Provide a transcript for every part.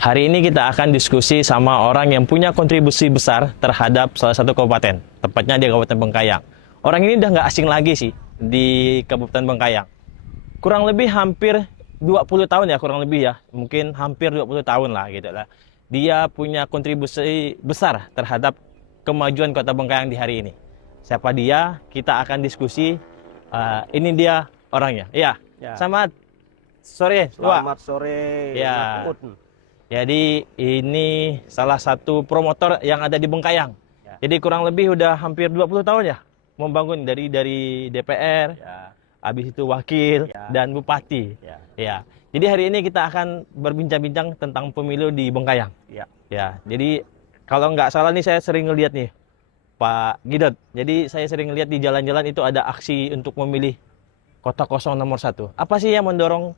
Hari ini kita akan diskusi sama orang yang punya kontribusi besar terhadap salah satu kabupaten, tepatnya di Kabupaten Bengkayang. Orang ini udah nggak asing lagi sih di Kabupaten Bengkayang. Kurang lebih hampir 20 tahun ya, kurang lebih ya. Mungkin hampir 20 tahun lah gitu lah. Dia punya kontribusi besar terhadap kemajuan Kota Bengkayang di hari ini. Siapa dia? Kita akan diskusi. Ini dia orangnya. Ya, Ya. selamat sore, Pak. Selamat sore, Ya. Mas Ud. Jadi ini salah satu promotor yang ada di Bengkayang. Ya. Jadi kurang lebih udah hampir 20 tahun ya membangun dari DPR, Ya. habis itu wakil Ya. dan bupati. Ya. Ya. Jadi hari ini kita akan berbincang-bincang tentang pemilu di Bengkayang. Ya. Ya. Jadi kalau nggak salah nih saya sering ngeliat nih Pak Gidot. Jadi saya sering ngeliat di jalan-jalan itu ada aksi untuk memilih kota kosong nomor 1. Apa sih yang mendorong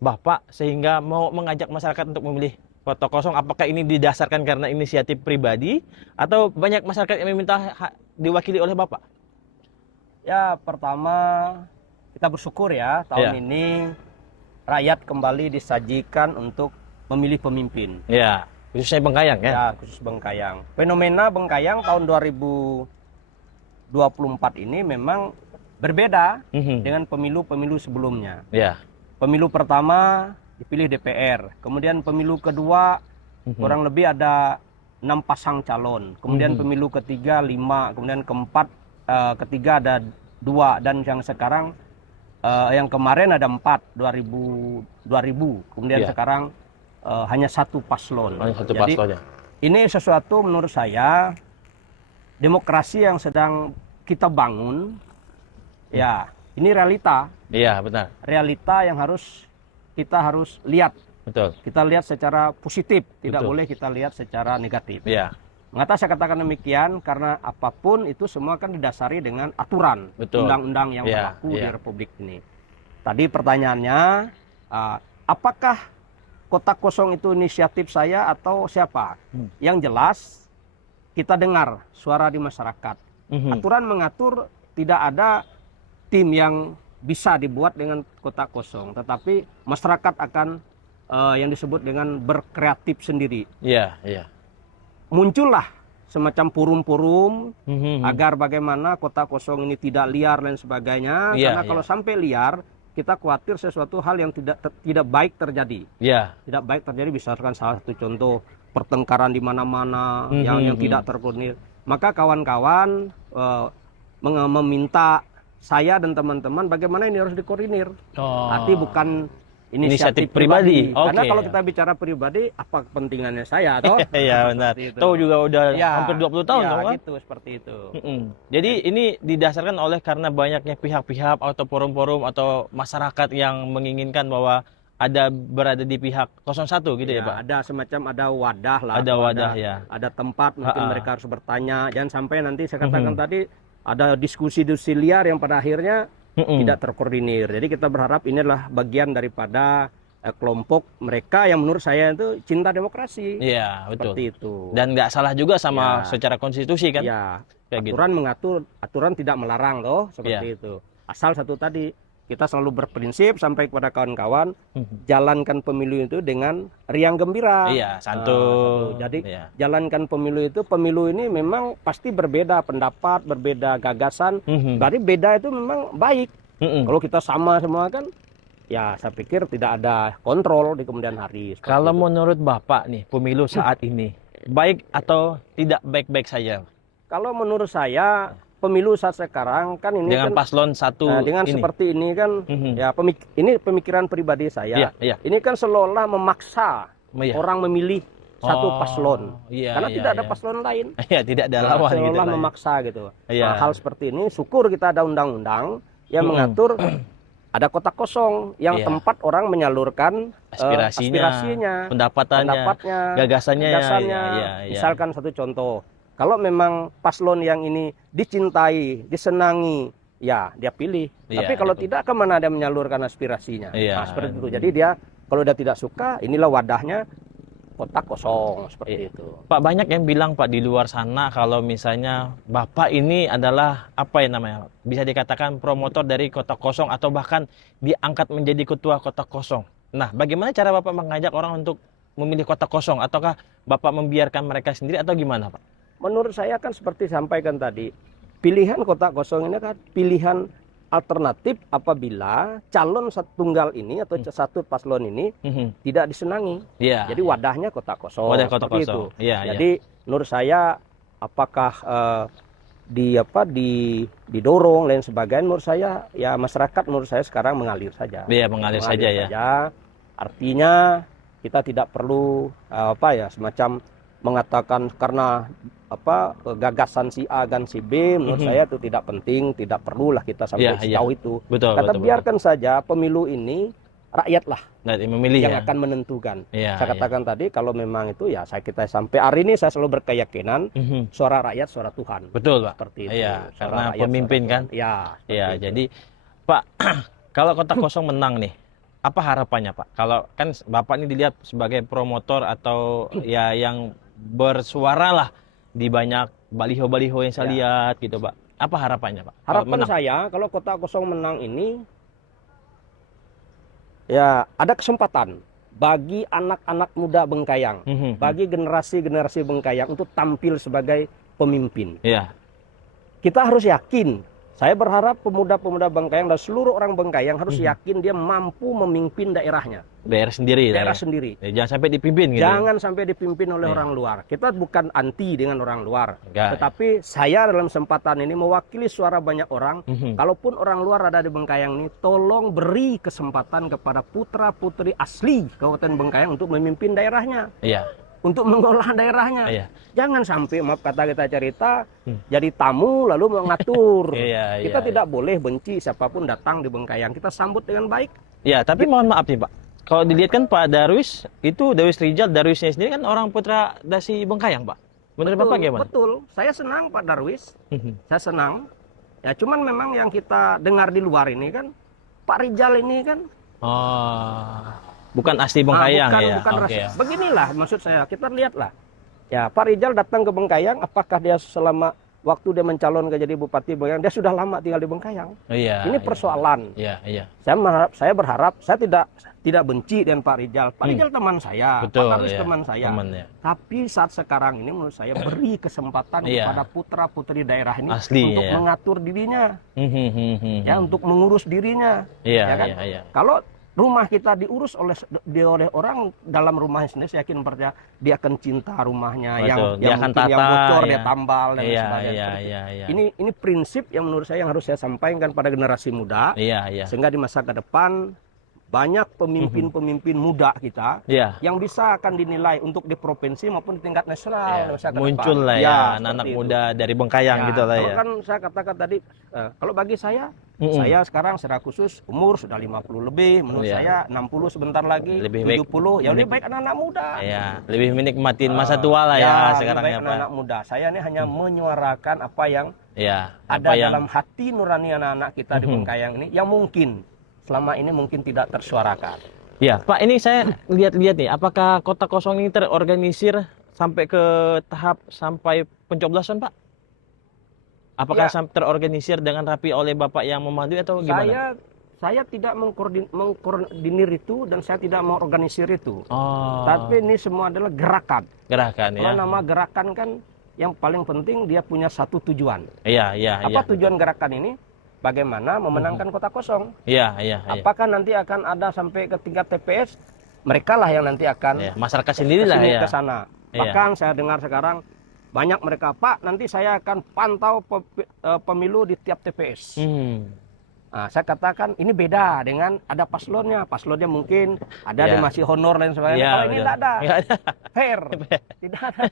Bapak sehingga mau mengajak masyarakat untuk memilih kota kosong? Apakah ini didasarkan karena inisiatif pribadi atau banyak masyarakat yang meminta diwakili oleh Bapak? Ya, pertama kita bersyukur ya tahun Ya. ini rakyat kembali disajikan untuk memilih pemimpin. Ya, khususnya Bengkayang ya. Ya, khusus Bengkayang. Fenomena Bengkayang tahun 2024 ini memang berbeda Mhm. dengan pemilu-pemilu sebelumnya. Ya. Pemilu pertama dipilih DPR, kemudian pemilu kedua Mhm. kurang lebih ada 6 pasang calon, kemudian Mhm. pemilu ketiga 5, kemudian keempat ketiga ada 2, dan yang sekarang yang kemarin ada 4 2000, kemudian Ya. sekarang hanya 1 paslon. Hanya satu Jadi paslon ya. ini sesuatu menurut saya demokrasi yang sedang kita bangun, ya ini realita Iya, benar. yang kita harus lihat. Betul. Kita lihat secara positif, tidak Betul. boleh kita lihat secara negatif. Iya, Mengapa saya katakan demikian? Karena apapun itu semua kan didasari dengan aturan, Betul. undang-undang yang Iya, berlaku di iya. Republik ini. Tadi pertanyaannya, apakah kota kosong itu inisiatif saya atau siapa? Yang jelas, kita dengar suara di masyarakat. Mhm. Aturan mengatur tidak ada tim yang bisa dibuat dengan kota kosong, tetapi masyarakat akan yang disebut dengan berkreatif sendiri. Iya, iya. Muncullah semacam forum-forum Mhm. agar bagaimana kota kosong ini tidak liar dan sebagainya. Iya, Karena iya. kalau sampai liar, kita khawatir sesuatu hal yang tidak baik terjadi. Iya. Tidak baik terjadi, misalkan salah satu contoh pertengkaran di mana-mana yang tidak terkoordinir. Maka kawan-kawan meminta saya dan teman-teman bagaimana ini harus dikoordinir. Oh. Arti bukan Inisiatif inisiatif pribadi. pribadi. Karena Oke. kalau kita bicara pribadi, apa kepentingannya saya toh? Iya, benar. Seperti itu. Tahu juga udah Ya, hampir 20 tahun ya, tahu kan? gitu, seperti itu. Mm-mm. Jadi ini didasarkan oleh karena banyaknya pihak-pihak atau forum-forum atau masyarakat yang menginginkan bahwa berada di pihak 01 gitu ya, Pak? Ada semacam wadah lah. Ada atau wadah, ya. Ada tempat mungkin Ha-ha. mereka harus bertanya. Jangan sampai nanti saya katakan tadi ada diskusi-diskusi liar yang pada akhirnya Mm-mm. tidak terkoordinir. Jadi kita berharap ini adalah bagian daripada kelompok mereka yang menurut saya itu cinta demokrasi. Iya, betul. Seperti itu. Dan nggak salah juga sama Ya. secara konstitusi kan? Ya, Kayak gitu. aturan mengatur, aturan tidak melarang loh, seperti Ya. itu. Asal satu tadi, kita selalu berprinsip sampai kepada kawan-kawan, Mhm. jalankan pemilu itu dengan riang gembira. Iya, Satu. santun. Jadi Iya. jalankan pemilu ini memang pasti berbeda pendapat, berbeda gagasan. Mhm. Berarti beda itu memang baik. Mm-mm. Kalau kita sama semua kan, ya saya pikir tidak ada kontrol di kemudian hari. seperti Kalau itu. menurut Bapak nih, pemilu saat ini baik atau tidak baik-baik saja Kalau menurut saya pemilu saat sekarang kan ini dengan kan paslon satu dengan ini? seperti ini kan, Mhm. ya ini pemikiran pribadi saya. Iya, iya. Ini kan seolah memaksa Iya. orang memilih satu Oh, paslon. iya, Karena iya, tidak ada iya. paslon lain. Iya, tidak ada lawan gitu Seolah lah ya. memaksa gitu. Iya. Nah, hal seperti ini syukur kita ada undang-undang yang mengatur ada kota kosong yang Iya. tempat orang menyalurkan Aspirasinya, pendapatnya, gagasannya, iya. Misalkan satu contoh, kalau memang paslon yang ini dicintai, disenangi, ya dia pilih. Iya, Tapi kalau betul. tidak, kemana dia menyalurkan aspirasinya? Iya. Nah, seperti itu. Jadi dia kalau dia tidak suka, inilah wadahnya, kota kosong seperti itu. Pak, banyak yang bilang Pak di luar sana kalau misalnya Bapak ini adalah apa ya namanya, bisa dikatakan promotor dari kota kosong atau bahkan diangkat menjadi ketua kota kosong. Nah, bagaimana cara Bapak mengajak orang untuk memilih kota kosong, ataukah Bapak membiarkan mereka sendiri atau gimana, Pak? Menurut saya kan seperti sampaikan tadi, pilihan kota kosong ini kan pilihan alternatif apabila calon tunggal ini atau satu paslon ini tidak disenangi. Iya. Jadi wadahnya kota kosong. Wadah kota seperti kosong. itu. Iya, Jadi menurut saya apakah didorong lain sebagainya, menurut saya ya masyarakat menurut saya sekarang mengalir saja. Iya, mengalir saja ya. Artinya kita tidak perlu semacam mengatakan karena gagasan si A dan si B, menurut saya itu tidak penting, tidak perlulah kita sampai sejauh itu. Betul, Kata betul, biarkan saja pemilu ini rakyatlah memilih yang ya. akan menentukan. Iya, Saya katakan tadi kalau memang itu ya kita sampai hari ini saya selalu berkeyakinan suara rakyat suara Tuhan. Betul, Pak. Seperti itu. Iya, Suara karena rakyat, pemimpin suara kan. Tuhan. Ya. Iya, itu. jadi Pak, kalau kota kosong menang nih, apa harapannya, Pak? Kalau kan Bapak ini dilihat sebagai promotor atau ya yang bersuara lah di banyak baliho-baliho yang saya lihat gitu, Pak. Apa harapannya, Pak? Harapan saya kalau kota kosong menang ini ya ada kesempatan bagi anak-anak muda Bengkayang, bagi generasi-generasi Bengkayang untuk tampil sebagai pemimpin. Iya. Kita harus yakin. Saya berharap pemuda-pemuda Bengkayang dan seluruh orang Bengkayang harus yakin dia mampu memimpin daerahnya. Daerah sendiri. Daerah sendiri. Ya, jangan sampai dipimpin gitu. Jangan sampai dipimpin oleh orang luar. Kita bukan anti dengan orang luar. Enggak. Tetapi saya dalam kesempatan ini mewakili suara banyak orang. Kalaupun orang luar ada di Bengkayang ini, tolong beri kesempatan kepada putra-putri asli Kabupaten Bengkayang untuk memimpin daerahnya. Iya. Untuk mengolah daerahnya. Iya. Jangan sampai maaf kata kita cerita jadi tamu lalu mengatur. Iya, Kita iya, tidak boleh benci siapapun datang di Bengkayang. Kita sambut dengan baik. Ya, tapi mohon maaf nih, Pak. Kalau dilihat kan Pak Darwis itu Darwis Rijal, Darwisnya sendiri kan orang putra dari Bengkayang, Pak. Menurut Bapak gimana? Betul. Saya senang Pak Darwis. Saya senang. Ya cuman memang yang kita dengar di luar ini kan Pak Rijal ini kan bukan asli Bengkayang ya. Bukan Oke. Beginilah maksud saya, kita lihatlah. Ya, Pak Rijal datang ke Bengkayang, apakah dia selama waktu dia mencalonkan jadi Bupati Bengkayang, dia sudah lama tinggal di Bengkayang. Iya. Ini persoalan. Iya. Saya berharap, saya tidak benci dengan Pak Rijal. Pak Rijal teman saya, Betul, Pak Darwis teman saya. Temannya. Tapi saat sekarang ini menurut saya beri kesempatan kepada putra-putri daerah ini Asli, untuk mengatur dirinya, ya untuk mengurus dirinya. Iya, ya kan? iya. Kalau rumah kita diurus oleh orang dalam rumahnya sendiri, saya yakin percaya dia akan cinta rumahnya. Betul. yang akan mungkin tata, yang bocor ya. dia tambal dan sebagainya. Iya. Ini prinsip yang menurut saya yang harus saya sampaikan pada generasi muda. Iya. Sehingga di masa ke depan banyak pemimpin-pemimpin muda kita yang bisa akan dinilai untuk di provinsi maupun di tingkat nasional. Muncul lah ya anak-anak muda dari Bengkayang gitu lah ya. Kalau kan saya katakan tadi, kalau bagi saya sekarang secara khusus umur sudah 50 lebih, menurut saya 60 sebentar lagi, lebih 70, ya lebih baik anak-anak muda. Iya, lebih menikmatin masa tua lah ya sekarang lebih ya, baik Pak. anak-anak muda. Saya ini hanya menyuarakan apa yang ada yang dalam hati nurani anak-anak kita di Bengkayang ini, yang mungkin selama ini mungkin tidak tersuarakan. Ya, Pak, ini saya lihat-lihat nih, apakah kota kosong ini terorganisir sampai ke tahap sampai pencoblosan, Pak? Apakah terorganisir dengan rapi oleh Bapak yang memandu atau gimana? Saya tidak mengkoordinir itu dan saya tidak mengorganisir itu. Tapi ini semua adalah gerakan. Gerakan ya. Kalau nama gerakan kan yang paling penting dia punya satu tujuan. Iya. Apa tujuan gerakan ini? Bagaimana memenangkan kota kosong? Iya. Apakah nanti akan ada sampai ke tingkat TPS? Mereka lah yang nanti akan masyarakat sendiri lah ya. ke sana. Bahkan saya dengar sekarang banyak mereka, Pak, nanti saya akan pantau pemilu di tiap TPS. Nah, saya katakan ini beda dengan ada paslonnya. Paslonnya mungkin ada yang masih honor dan sebagainya. Kalau ini tidak ada. Fair. Tidak ada.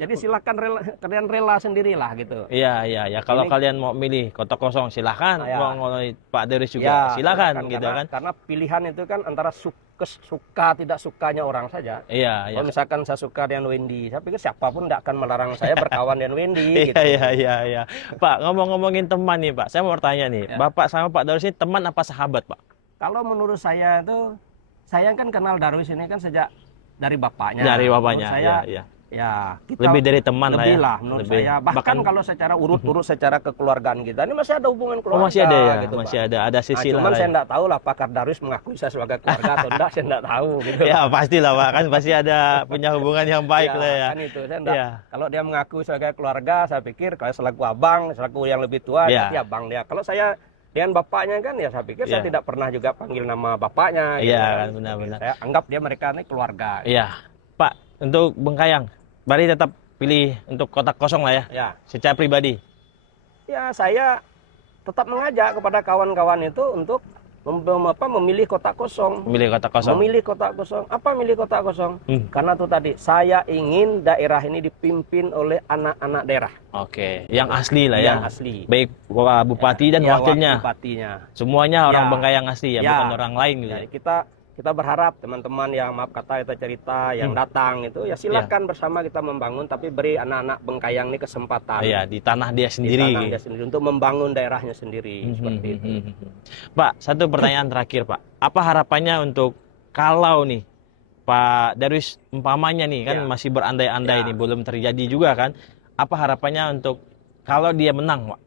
Jadi silakan kalian rela sendirilah gitu. Iya. Kalau kalian mau milih kota kosong silakan. Mau Pak Darwis juga silakan gitu kan. Karena pilihan itu kan antara suka tidak sukanya orang saja. Iya. Kalau misalkan saya suka dengan Wendy, saya pikir siapapun tidak akan melarang saya berkawan dengan Wendy. Gitu. Iya. Pak, ngomong-ngomongin teman nih, Pak. Saya mau bertanya nih, Bapak sama Pak Darwis ini teman apa sahabat, Pak? Kalau menurut saya itu, saya kan kenal Darwis ini kan sejak dari bapaknya. Dari bapaknya. Menurut saya Ya, kita Lebih dari teman lah ya. lebih lah menurut Lebih. saya. Bahkan kalau secara urut-urut secara kekeluargaan kita ini masih ada hubungan keluarga. Oh, masih ada ya, gitu, masih Pak. ada sisi Cuman lah. saya enggak tahu lah Pak Darwis mengakui saya sebagai keluarga atau enggak, saya enggak tahu gitu. Ya pastilah Pak, kan pasti ada punya hubungan yang baik lah ya. Kan itu saya enggak. Iya. Kalau dia mengaku sebagai keluarga, saya pikir kalau selaku abang, selaku yang lebih tua, Iya. berarti abang dia. Kalau saya dengan bapaknya kan ya saya pikir saya Iya. tidak pernah juga panggil nama bapaknya. Iya, kan. kan, benar-benar. Saya anggap dia mereka ini keluarga. Iya, Pak, untuk Bengkayang, Bari tetap pilih untuk kotak kosong lah ya, Ya. secara pribadi. Ya, saya tetap mengajak kepada kawan-kawan itu untuk memilih kotak kosong. Memilih kotak kosong. Memilih kotak kosong. Apa milih kotak kosong? Karena itu tadi, saya ingin daerah ini dipimpin oleh anak-anak daerah. Oke, yang asli lah ya. Yang asli. Baik bupati dan Ya, wakilnya. bupatinya. Semuanya orang Ya. Bengkayang asli ya, Ya. bukan orang lain gitu. Jadi kita berharap teman-teman yang maaf kata kita cerita yang datang itu ya silahkan bersama kita membangun, tapi beri anak-anak Bengkayang ini kesempatan. Iya, di tanah dia Di sendiri. tanah dia sendiri untuk membangun daerahnya sendiri seperti itu. Pak, satu pertanyaan terakhir, Pak. Apa harapannya untuk kalau nih Pak Darwis umpamanya nih kan Ya. masih berandai-andai Ya. nih, belum terjadi juga kan? Apa harapannya untuk kalau dia menang, Pak?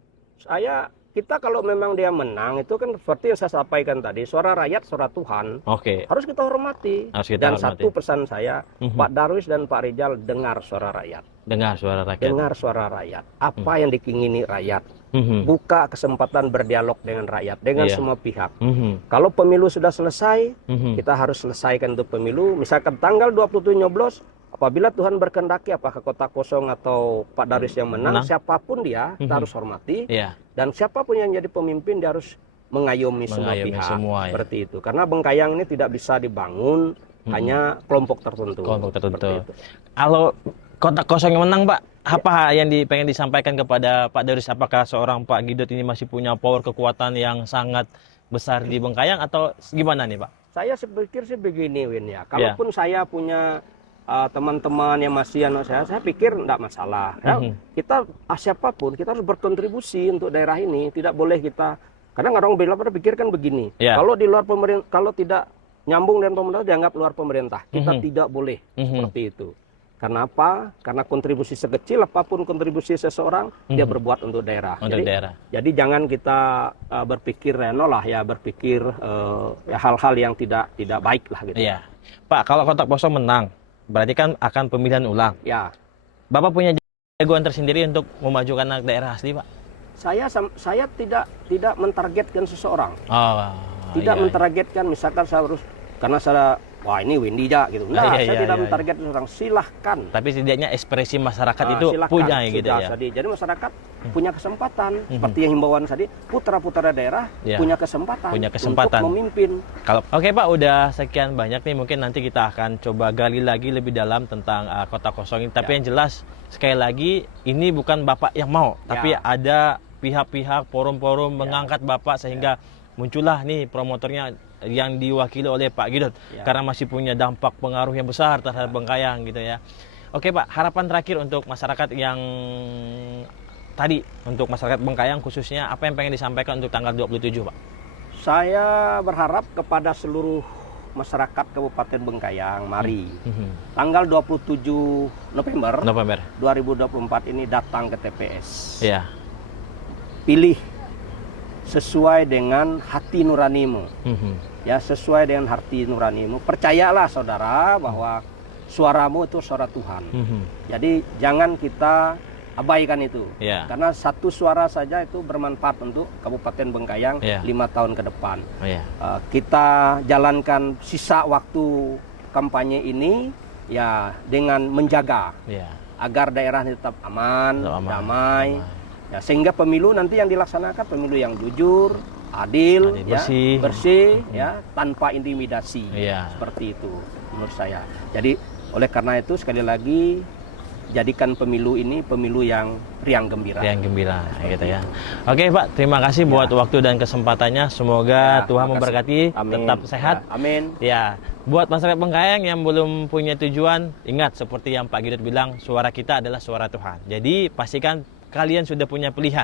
Kita kalau memang dia menang itu kan seperti yang saya sampaikan tadi, suara rakyat, suara Tuhan. Oke. Harus kita hormati. Harus kita Dan hormati. satu pesan saya, Pak Darwis dan Pak Rizal, dengar suara rakyat. Dengar suara rakyat. Dengar suara rakyat. Apa yang diingini rakyat. Mhm. Buka kesempatan berdialog dengan rakyat, dengan Iya. semua pihak. Mhm. Kalau pemilu sudah selesai, Mhm. kita harus selesaikan untuk pemilu. Misalkan tanggal 27 nyoblos, apabila Tuhan berkehendaki apakah kotak kosong atau Pak Darwis yang menang, siapapun dia, kita harus hormati. Iya. Dan siapapun yang jadi pemimpin dia harus mengayomi semua Mengayomi pihak. semua, ya. Seperti itu. Karena Bengkayang ini tidak bisa dibangun hanya kelompok tertentu. Kelompok tertentu. Seperti itu. Kalau kotak kosong yang menang, Pak, apa yang pengen disampaikan kepada Pak Darwis? Apakah seorang Pak Gidot ini masih punya power kekuatan yang sangat besar di Bengkayang atau gimana nih, Pak? Saya pikir sih begini, Win ya. Kalaupun saya punya teman-teman yang masih saya pikir tidak masalah. Ya, kita siapapun kita harus berkontribusi untuk daerah ini. Tidak boleh kita, kadang orang bilang pada pikirkan begini. Ya. Kalau di luar pemerintah, kalau tidak nyambung dengan pemerintah dianggap luar pemerintah. Kita tidak boleh seperti itu. Karena apa? Karena kontribusi sekecil apapun kontribusi seseorang dia berbuat untuk daerah. Untuk daerah. Jadi jangan kita berpikir berpikir hal-hal yang tidak baik lah gitu. Iya. Pak, kalau kotak kosong menang, berarti kan akan pemilihan ulang. Ya. Bapak punya jagoan tersendiri untuk memajukan anak daerah asli, Pak? Saya tidak mentargetkan seseorang. Oh, Tidak iya. mentargetkan misalkan saya harus karena saya wah ini Windy aja gitu. Nah, saya tidak mentarget seseorang. Silahkan. Tapi setidaknya ekspresi masyarakat itu punya gitu ya. Jadi masyarakat punya kesempatan seperti yang himbauan tadi, putra-putra daerah punya kesempatan untuk memimpin. Kalau oke Pak, udah sekian banyak nih, mungkin nanti kita akan coba gali lagi lebih dalam tentang kotak kosong ini. Tapi yang jelas sekali lagi ini bukan Bapak yang mau, tapi ada pihak-pihak forum-forum mengangkat Bapak sehingga muncullah nih promotornya yang diwakili oleh Pak Gidot karena masih punya dampak pengaruh yang besar terhadap Bengkayang gitu ya. Oke Pak, harapan terakhir untuk masyarakat yang tadi, untuk masyarakat Bengkayang khususnya, apa yang pengen disampaikan untuk tanggal 27 Pak? Saya berharap kepada seluruh masyarakat Kabupaten Bengkayang, mari tanggal 27 November 2024 ini datang ke TPS. Iya. Pilih sesuai dengan hati nuranimu. Ya, sesuai dengan hati nuranimu. Percayalah saudara bahwa suaramu itu suara Tuhan. Jadi jangan kita abaikan itu. Karena satu suara saja itu bermanfaat untuk Kabupaten Bengkayang 5 tahun ke depan. Kita jalankan sisa waktu kampanye ini ya dengan menjaga agar daerah tetap aman, damai. Ya, sehingga pemilu nanti yang dilaksanakan pemilu yang jujur, adil, bersih, ya, tanpa intimidasi. Seperti itu menurut saya. Jadi oleh karena itu sekali lagi jadikan pemilu ini pemilu yang riang gembira. Riang gembira gitu ya. Oke Pak, terima kasih buat waktu dan kesempatannya. Semoga Tuhan memberkati, tetap sehat. Amin. Ya, buat masyarakat Bengkayang yang belum punya tujuan, ingat seperti yang Pak Gidot bilang, suara kita adalah suara Tuhan. Jadi pastikan kalian sudah punya pilihan.